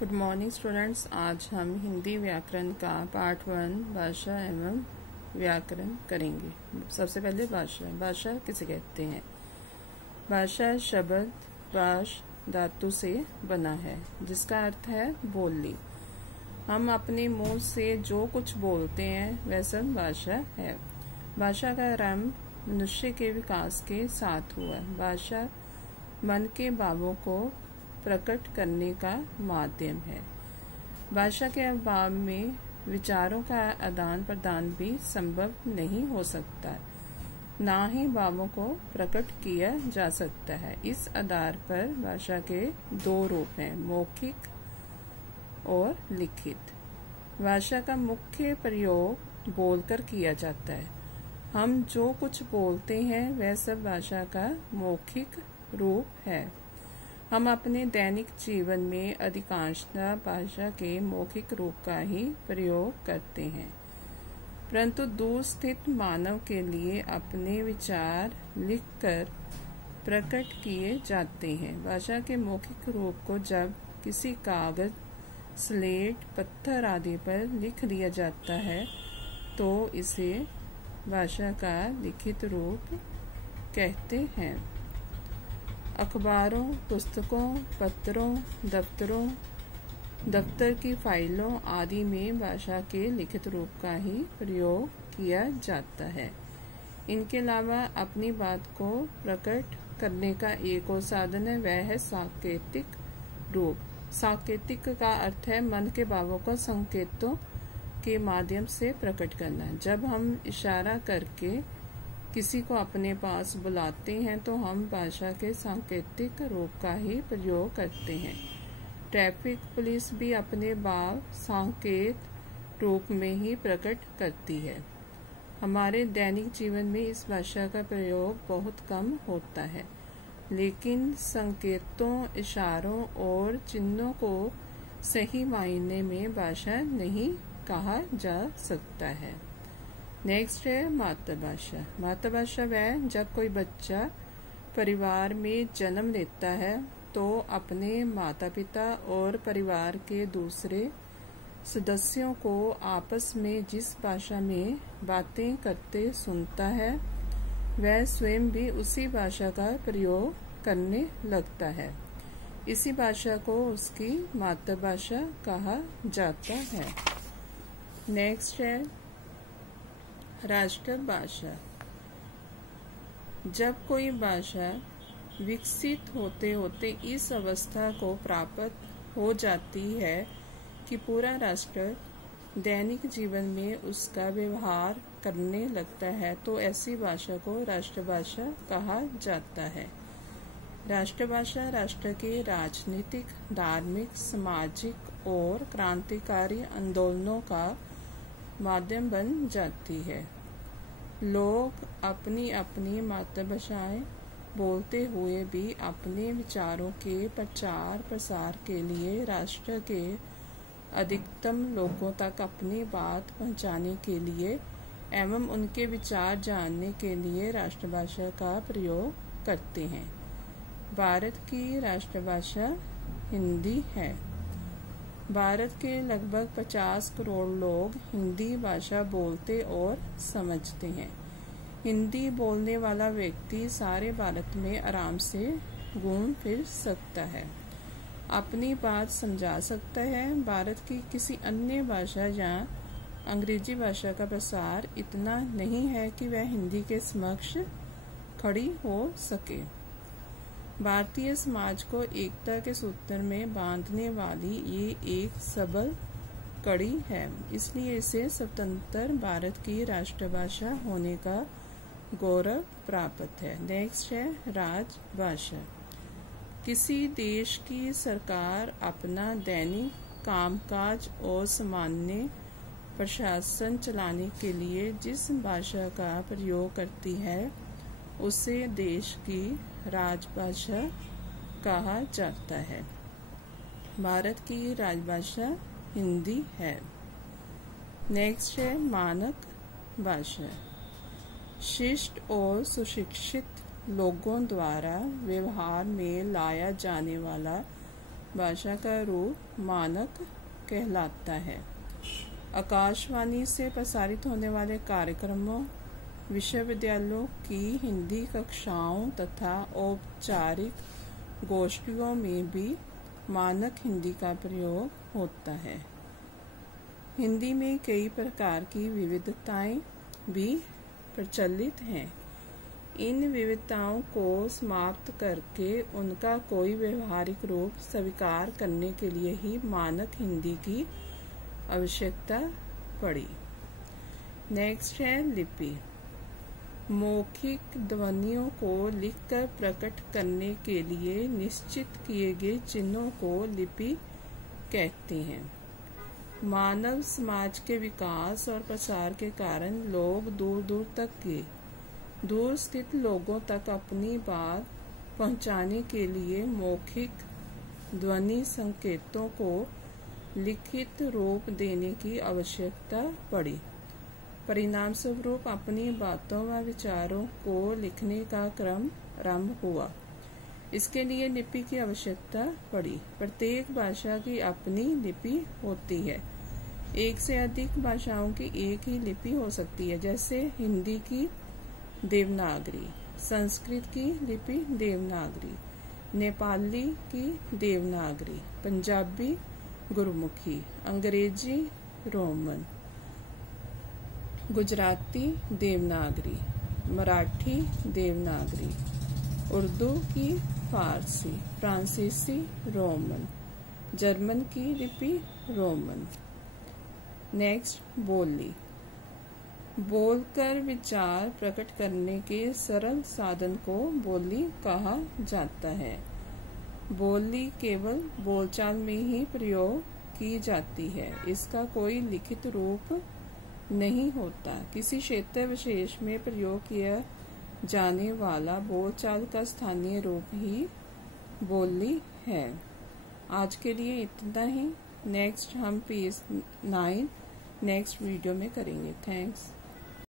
Good morning students. आज हम हिंदी व्याकरण का पार्ट 1 भाषा एवं व्याकरण करेंगे। सबसे पहले भाषा किसे कहते हैं? भाषा शब्द भाष धातु से बना है, जिसका अर्थ है बोली। हम अपने मुंह से जो कुछ बोलते हैं वह सब भाषा है। भाषा का आरंभ मनुष्य के विकास के साथ हुआ। भाषा मन के भावों को प्रकट करने का माध्यम है। भाषा के अभाव में विचारों का आदान प्रदान भी संभव नहीं हो सकता, ना ही भावों को प्रकट किया जा सकता है। इस आधार पर भाषा के दो रूप हैं, मौखिक और लिखित। भाषा का मुख्य प्रयोग बोलकर किया जाता है। हम जो कुछ बोलते हैं वह सब भाषा का मौखिक रूप है। हम अपने दैनिक जीवन में अधिकांशतः भाषा के मौखिक रूप का ही प्रयोग करते हैं, परंतु दूर स्थित मानव के लिए अपने विचार लिखकर प्रकट किए जाते हैं। भाषा के मौखिक रूप को जब किसी कागज, स्लेट, पत्थर आदि पर लिख दिया जाता है तो इसे भाषा का लिखित रूप कहते हैं। अखबारों, पुस्तकों, पत्रों, दफ्तर की फाइलों आदि में भाषा के लिखित रूप का ही प्रयोग किया जाता है। इनके अलावा अपनी बात को प्रकट करने का एक और साधन है, वह है सांकेतिक रूप। सांकेतिक का अर्थ है मन के भावों को संकेतों के माध्यम से प्रकट करना। जब हम इशारा करके किसी को अपने पास बुलाते हैं तो हम भाषा के सांकेतिक रूप का ही प्रयोग करते हैं। ट्रैफिक पुलिस भी अपने भाव सांकेत रूप में ही प्रकट करती है। हमारे दैनिक जीवन में इस भाषा का प्रयोग बहुत कम होता है, लेकिन संकेतों, इशारों और चिन्हों को सही मायने में भाषा नहीं कहा जा सकता है। नेक्स्ट है मातृभाषा। मातृभाषा वह जब कोई बच्चा परिवार में जन्म लेता है तो अपने माता पिता और परिवार के दूसरे सदस्यों को आपस में जिस भाषा में बातें करते सुनता है, वह स्वयं भी उसी भाषा का प्रयोग करने लगता है। इसी भाषा को उसकी मातृभाषा कहा जाता है। नेक्स्ट है राष्ट्रभाषा। जब कोई भाषा विकसित होते होते इस अवस्था को प्राप्त हो जाती है कि पूरा राष्ट्र दैनिक जीवन में उसका व्यवहार करने लगता है, तो ऐसी भाषा को राष्ट्रभाषा कहा जाता है। राष्ट्रभाषा राष्ट्र के राजनीतिक, धार्मिक, सामाजिक और क्रांतिकारी आंदोलनों का माध्यम बन जाती है। लोग अपनी अपनी मातृभाषाएं बोलते हुए भी अपने विचारों के प्रचार प्रसार के लिए राष्ट्र के अधिकतम लोगों तक अपनी बात पहुंचाने के लिए एवं उनके विचार जानने के लिए राष्ट्रभाषा का प्रयोग करते हैं। भारत की राष्ट्रभाषा हिंदी है। भारत के लगभग 50 करोड़ लोग हिंदी भाषा बोलते और समझते हैं। हिंदी बोलने वाला व्यक्ति सारे भारत में आराम से घूम फिर सकता है, अपनी बात समझा सकता है। भारत की किसी अन्य भाषा या अंग्रेजी भाषा का प्रसार इतना नहीं है कि वह हिंदी के समक्ष खड़ी हो सके। भारतीय समाज को एकता के सूत्र में बांधने वाली ये एक सबल कड़ी है, इसलिए इसे स्वतंत्र भारत की राष्ट्रभाषा होने का गौरव प्राप्त है। नेक्स्ट है राजभाषा। किसी देश की सरकार अपना दैनिक कामकाज और सामान्य प्रशासन चलाने के लिए जिस भाषा का प्रयोग करती है उसे देश की राजभाषा कहा जाता है। भारत की राजभाषा हिंदी है। नेक्स्ट है मानक भाषा। शिष्ट और सुशिक्षित लोगों द्वारा व्यवहार में लाया जाने वाला भाषा का रूप मानक कहलाता है। आकाशवाणी से प्रसारित होने वाले कार्यक्रमों, विश्वविद्यालयों की हिंदी कक्षाओं तथा औपचारिक गोष्ठियों में भी मानक हिंदी का प्रयोग होता है। हिंदी में कई प्रकार की विविधताएं भी प्रचलित हैं। इन विविधताओं को समाप्त करके उनका कोई व्यवहारिक रूप स्वीकार करने के लिए ही मानक हिंदी की आवश्यकता पड़ी। नेक्स्ट है लिपि। मौखिक ध्वनियों को लिखकर प्रकट करने के लिए निश्चित किए गए चिन्हों को लिपि कहते हैं। मानव समाज के विकास और प्रसार के कारण लोग दूर दूर तक गए। दूर स्थित लोगों तक अपनी बात पहुंचाने के लिए मौखिक ध्वनि संकेतों को लिखित रूप देने की आवश्यकता पड़ी। परिणाम स्वरूप अपनी बातों व विचारों को लिखने का क्रम आरंभ हुआ। इसके लिए लिपि की आवश्यकता पड़ी। प्रत्येक भाषा की अपनी लिपि होती है। एक से अधिक भाषाओं की एक ही लिपि हो सकती है, जैसे हिंदी की देवनागरी, संस्कृत की लिपि देवनागरी, नेपाली की देवनागरी, पंजाबी गुरमुखी, अंग्रेजी रोमन, गुजराती देवनागरी, मराठी देवनागरी, उर्दू की फारसी, फ्रांसीसी रोमन, जर्मन की लिपि रोमन। नेक्स्ट बोली। बोलकर विचार प्रकट करने के सरल साधन को बोली कहा जाता है। बोली केवल बोलचाल में ही प्रयोग की जाती है। इसका कोई लिखित रूप नहीं होता। किसी क्षेत्र विशेष में प्रयोग किया जाने वाला बोलचाल का स्थानीय रूप ही बोली है। आज के लिए इतना ही। नेक्स्ट हम पेज 9 नेक्स्ट वीडियो में करेंगे। थैंक्स।